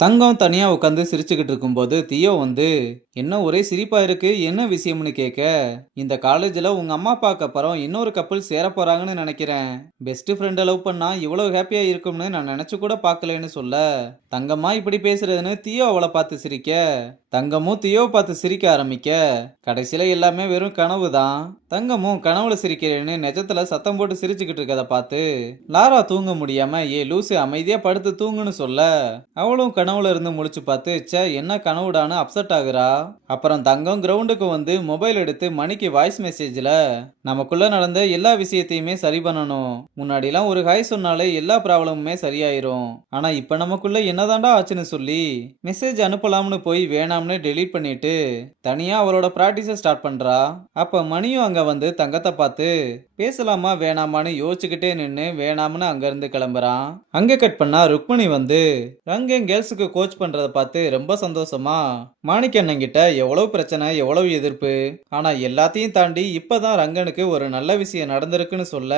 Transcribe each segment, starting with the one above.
தங்கம் தனியா உட்காந்து சிரிச்சுக்கிட்டு இருக்கும்போது தியோ வந்து என்ன ஒரே சிரிப்பா இருக்கு, என்ன விஷயம்னு கேட்க, இந்த காலேஜ்ல உங்க அம்மா அப்பாக்கு அப்புறம் இன்னொரு கப்பல் சேர போறாங்கன்னு நினைக்கிறேன். பெஸ்ட் ஃப்ரெண்டை லவ் பண்ணா இவ்வளவு ஹாப்பியா இருக்கும்னு நான் நினைச்சு கூட பார்க்கலன்னு சொல்ல, தங்கம்மா இப்படி பேசுறதுன்னு தியோ அவளை பார்த்து சிரிக்க, தங்கமும் தியோ பார்த்து சிரிக்க ஆரம்பிக்க, கடைசியில எல்லாமே வெறும் கனவு தான். தங்கமும் கனவுல சிரிக்கிறேன்னு நிஜத்துல சத்தம் போட்டு சிரிச்சுக்கிட்டு இருக்கதை பார்த்து லாரா தூங்க முடியாம ஏ லூசு அமைதியா படுத்து தூங்குன்னு சொல்ல, அவளும் கனவுல இருந்து முழிச்சு பார்த்து ச்சே என்ன கனவுடான்னு அப்செட் ஆகுறா. அப்புறம் தங்கம் கிரவுண்டுக்கு வந்து மொபைல் எடுத்து மணிக்கு வாய்ஸ் மெசேஜ்ல நமக்குள்ள நடந்த எல்லா விஷயத்தையுமே சரி பண்ணணும். முன்னாடிலாம் ஒரு ஹாய் சொன்னாலே எல்லா ப்ராப்ளமுமே சரியாயிரும். ஆனா இப்ப நமக்குள்ள என்னதாண்டா ஆச்சுன்னு சொல்லி மெசேஜ் அனுப்பலாம்னு போய் வேணாம்னு டெலீட் பண்ணிட்டு தனியா அவளோட பிராக்டிஸ ஸ்டார்ட் பண்றா. அப்ப மணியும் அங்க வந்து தங்கத்தை பார்த்து பேசலாமா வேணாமான்னு யோசிச்சுக்கிட்டே நின்னு வேணாம்னு அங்க இருந்து கிளம்புறான். அங்க கட் பண்ணா ருக்மணி வந்து ரங்கன் கேர்ள்ஸுக்கு கோச் பண்றத பார்த்து ரொம்ப சந்தோஷமா மாணிக்கண்ணன் கிட்ட எவ்வளவு பிரச்சனை எவ்வளவு எதிர்ப்பு, ஆனா எல்லாத்தையும் தாண்டி இப்பதான் ரங்கனுக்கு ஒரு நல்ல விஷயம் நடந்திருக்குன்னு சொல்ல,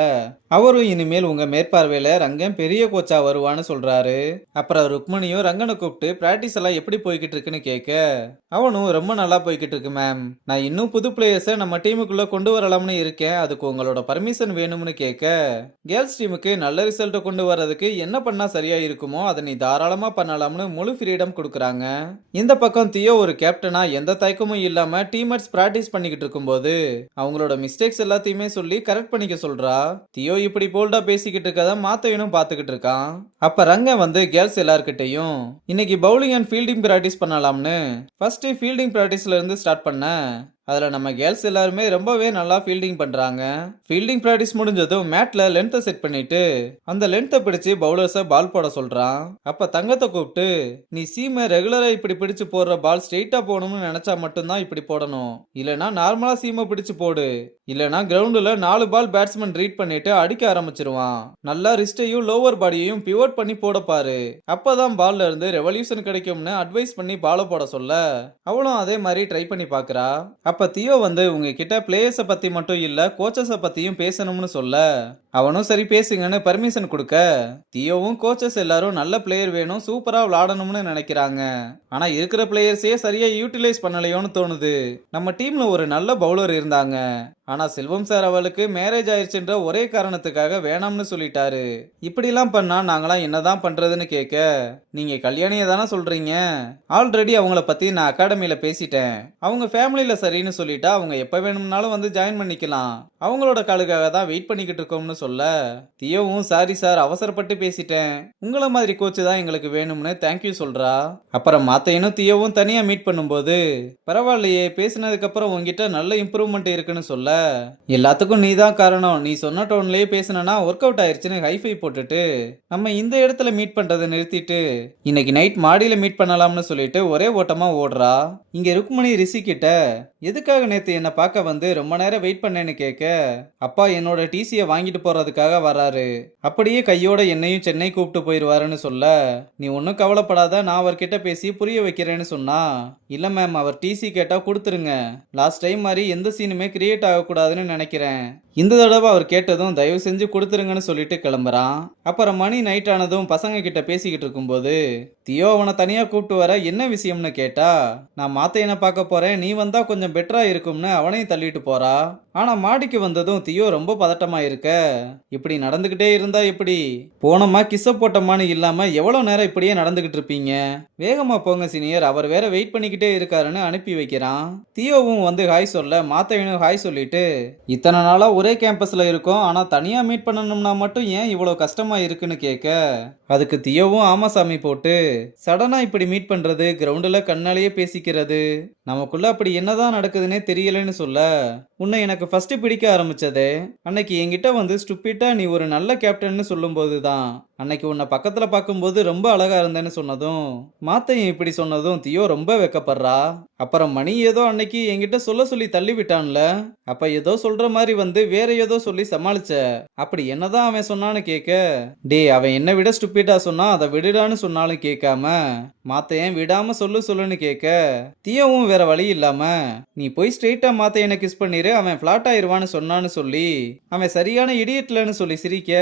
அவரும் இனிமேல் உங்க மேற்பார்வையில ரங்கன் பெரிய கோச்சா வருவான்னு சொல்றாரு. அப்புறம் ருக்மணியும் ரங்கனை கூப்பிட்டு பிராக்டிஸ் எல்லாம் எப்படி போய்கிட்டு இருக்குன்னு கேட்க, அவனும் ரொம்ப நல்லா போய்கிட்டு இருக்கு மேம், நான் இன்னும் புது பிளேயர்ஸை நம்ம டீமுக்குள்ள கொண்டு வரலாம்னு இருக்கேன், அதுக்கு உங்களோட பர்மிஷன் வேணும்னு கேட்க, கேர்ள்ஸ் டீமுக்கு நல்ல ரிசல்ட்டை கொண்டு வர்றதுக்கு என்ன பண்ணா சரியா இருக்குமோ அதை நீ தாராளமா பண்ணலாம்னு முழு ஃப்ரீடம் கொடுக்குறாங்க. இந்த பக்கம் தியோ ஒரு கேப்டனா எந்த தயக்கமும் இல்லாம டீம்மேட்ஸ் பிராக்டிஸ் பண்ணிக்கிட்டு இருக்கும்போது அவங்களோட மிஸ்டேக்ஸ் எல்லாத்தையுமே சொல்லி கரெக்ட் பண்ணிக்க சொல்றா. தியோ இப்படி போல்டா பேசிக்கிட்டு இருக்கத மாத்தையனும் பாத்துக்கிட்டு இருக்கான். அப்ப ரங்க வந்து கேர்ள்ஸ் எல்லார்கிட்டையும் இன்னைக்கு பவுலிங் அண்ட் ஃபீல்டிங் பிராக்டிஸ் பண்ணலாம்னு ஃபர்ஸ்ட் ஃபீல்டிங் பிராக்டிஸ்ல இருந்து ஸ்டார்ட் பண்ண, அதுல நம்ம கேர்ள்ஸ் எல்லாருமே ரொம்பவே நல்லா ஃபீல்டிங் பண்றாங்க. ஃபீல்டிங் பிராக்டிஸ் முடிஞ்சதும் மேட்ல லென்த்தை செட் பண்ணிட்டு அந்த லென்த்தை பிடிச்சு பவுலர்ஸை பால் போட சொல்றான். அப்ப தங்கத்தை கூப்பிட்டு நீ சீமை ரெகுலரா இப்படி பிடிச்சு போடுற பால் ஸ்ட்ரெயிட்டா போகணும்னு நினைச்சா மட்டும்தான் இப்படி போடணும், இல்லனா நார்மலா சீமை பிடிச்சு போடு, இல்லனா கிரவுண்டுல 4 பால் பேட்ஸ்மேன் ரீட் பண்ணிட்டு அடிக்க ஆரம்பிச்சிருவான், நல்லா ரிஸ்டையும் லோவர் பாடியையும் பிவோட் பண்ணி போட பாரு, அப்பதான் பால்ல இருந்து ரெவல்யூஷன் கிடைக்கும்னு அட்வைஸ் பண்ணி பால போட சொல்ல, அவளும் அதே மாதிரி ட்ரை பண்ணி பாக்குறா. அப்ப தியோ வந்து உங்ககிட்ட பிளேயர்ஸ பத்தி மட்டும் இல்ல கோச்சஸ பத்தியும் பேசணும்னு சொல்ல, அவனும் சரி பேசுங்கன்னு பர்மிஷன் கொடுக்க, தியோவும் கோச்சஸ் எல்லாரும் நல்ல பிளேயர் வேணும் சூப்பரா விளையாடணும்னு நினைக்கிறாங்க, ஆனா இருக்கிற பிளேயர்ஸே சரியா யூட்டிலைஸ் பண்ணலையோன்னு தோணுது, நம்ம டீம்ல ஒரு நல்ல பவுலர் இருந்தாங்க, ஆனா செல்வம் சார் அவளுக்கு மேரேஜ் ஆயிடுச்சுன்ற ஒரே காரணத்துக்காக வேணாம்னு சொல்லிட்டாரு, இப்படிலாம் பண்ணா நாங்களாம் என்னதான் பண்றதுன்னு கேட்க, நீங்க கல்யாணியை தானே சொல்றீங்க, ஆல்ரெடி அவங்கள பத்தி நான் அகாடமியில பேசிட்டேன், அவங்க ஃபேமிலியில சரின்னு சொல்லிட்டா அவங்க எப்ப வேணும்னாலும் வந்து ஜாயின் பண்ணிக்கலாம், அவங்களோட காலுக்காக தான் வெயிட் பண்ணிக்கிட்டு இருக்கோம்னு சொல்ல, தியோவும் சாரி சார் அவசரப்பட்டு பேசிட்டேன், உங்கள மாதிரி கோச்சு தான் எங்களுக்கு வேணும்னு தேங்க்யூ சொல்றா. அப்புறம் மாத்தையனும் தியோவும் தனியா மீட் பண்ணும்போது பரவாயில்லையே பேசினதுக்கு அப்புறம் உங்ககிட்ட நல்ல இம்ப்ரூவ்மெண்ட் இருக்குன்னு சொல்ல, எல்லாத்துக்கும் நீ தான் காரணம், நீ சொன்ன டோன்லயே பேசினா ஒர்க் அவுட் ஆயிருச்சுன்னு ஹைஃபை போட்டுட்டு நம்ம இந்த இடத்துல மீட் பண்றதை நிறுத்திட்டு இன்னைக்கு நைட் மாடியில மீட் பண்ணலாம்னு சொல்லிட்டு ஒரே ஓட்டமா ஓடுறா. இங்க ருக்மணி ரிஷி கிட்ட எதுக்காக நேத்து என்ன பார்க்க வந்து ரொம்ப நேரம் வெயிட் பண்ணேன்னு கேட்க, அப்பா என்னோட டிசியை வாங்கிட்டு போறதுக்காக வராரு, அப்படியே கையோட என்னையும் சென்னை கூப்பிட்டு போயிருவாருன்னு சொல்ல, நீ ஒன்னும் கவலைப்படாத நான் அவர்கிட்ட பேசி புரிய வைக்கிறேன்னு சொன்னா, இல்ல மேம் அவர் டிசி கேட்டா கொடுத்துருங்க, லாஸ்ட் டைம் மாதிரி எந்த சீனுமே கிரியேட் ஆகக்கூடாதுன்னு நினைக்கிறேன், இந்த தடவை அவர் கேட்டதும் தயவு செஞ்சு கொடுத்துருங்கன்னு சொல்லிட்டு கிளம்புறான். அப்புறம் மணி நைட் ஆனதும் பசங்க கிட்ட பேசிக்கிட்டு இருக்கும்போது தியோ அவனை தனியா கூப்பிட்டு வர என்ன விஷயம்னு கேட்டா, நான் மாத்தையனை பார்க்க போறேன் நீ வந்தா கொஞ்சம் பெட்டரா இருக்கும்னு அவனையும் தள்ளிட்டு போறா. ஆனா மாடிக்கு வந்ததும் தியோ ரொம்ப பதட்டமா இருக்க, இப்படி நடந்துகிட்டே இருந்தா எப்படி, போனமா கிஸ்ஸ போட்டமான்னு இல்லாம எவ்வளவு நேரம் இப்படியே நடந்துகிட்டு இருப்பீங்க, வேகமா போங்க சீனியர் அவர் வேற வெயிட் பண்ணிக்கிட்டே இருக்காருன்னு அனுப்பி வைக்கிறான். தியோவும் வந்து ஹாய் சொல்ல மாத்தையனும் ஹாய் சொல்லிட்டு இத்தனை நாளா ஒரே கேம்பஸ்ல இருக்கோம் ஆனா தனியா மீட் பண்ணணும்னா மட்டும் ஏன் இவ்வளவு கஷ்டமா இருக்குன்னு கேட்க, அதுக்கு தியோவும் ஆமாசாமி போட்டு சடனா இப்படி மீட் பண்றது கிரவுண்டுல கண்ணாலேயே பேசிக்கிறது நமக்குள்ள அப்படி என்னதான் நடக்குதுன்னே தெரியலன்னு சொல்ல, உன்னை எனக்கு ஃபர்ஸ்ட் பிடிக்க ஆரம்பிச்சதே அன்னைக்கு என்கிட்ட வந்து ஸ்டூபிட்டா நீ ஒரு நல்ல கேப்டன்னு சொல்லும் போதுதான், அன்னைக்கு உன்னை பக்கத்துல பார்க்கும்போது ரொம்ப அழகா இருந்தேன்னு சொன்னதும் மாத்தையும் இப்படி சொன்னதும் தியோ ரொம்ப வெக்கப்படுறா. அப்புறம் மணி ஏதோ அன்னைக்கு என்கிட்ட சொல்ல சொல்லி தள்ளி விட்டான்ல, அப்ப ஏதோ சொல்ற மாதிரி வந்து வேற ஏதோ சொல்லி சமாளிச்ச, அப்படி என்னதான் அவன் சொன்னான்னு கேட்க, டே அவன் என்ன விட ஸ்டூபிட்டா சொன்னா அதை விடுடான்னு சொன்னாலும் கேட்காம மாத்தையன் விடாம சொல்லுன்னு கேட்க, தியோவும் வேற வழி இல்லாம நீ போய் ஸ்ட்ரெயிட்டா மாத்தையனை கிஸ் பண்ணிரு அவன் பிளாட் ஆயிருவான்னு சொன்னான்னு சொல்லி அவன் சரியான இடியட்லன்னு சொல்லி சிரிக்க,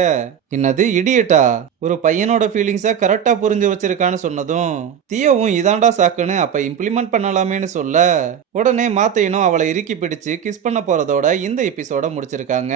என்னது இடியட்டா ஒரு பையனோட ஃபீலிங்ஸ கரெக்ட்டா புரிஞ்சு வச்சிருக்கான்னு சொன்னதும், தியோவும் இதான்டா சாக்குன்னு அப்ப இம்ப்ளிமெண்ட் பண்ணலாமேன்னு சொல்ல, உடனே மாத்தையனும் அவள இறுக்கி பிடிச்சு கிஸ் பண்ண போறதோட இந்த எபிசோட முடிச்சிருக்காங்க.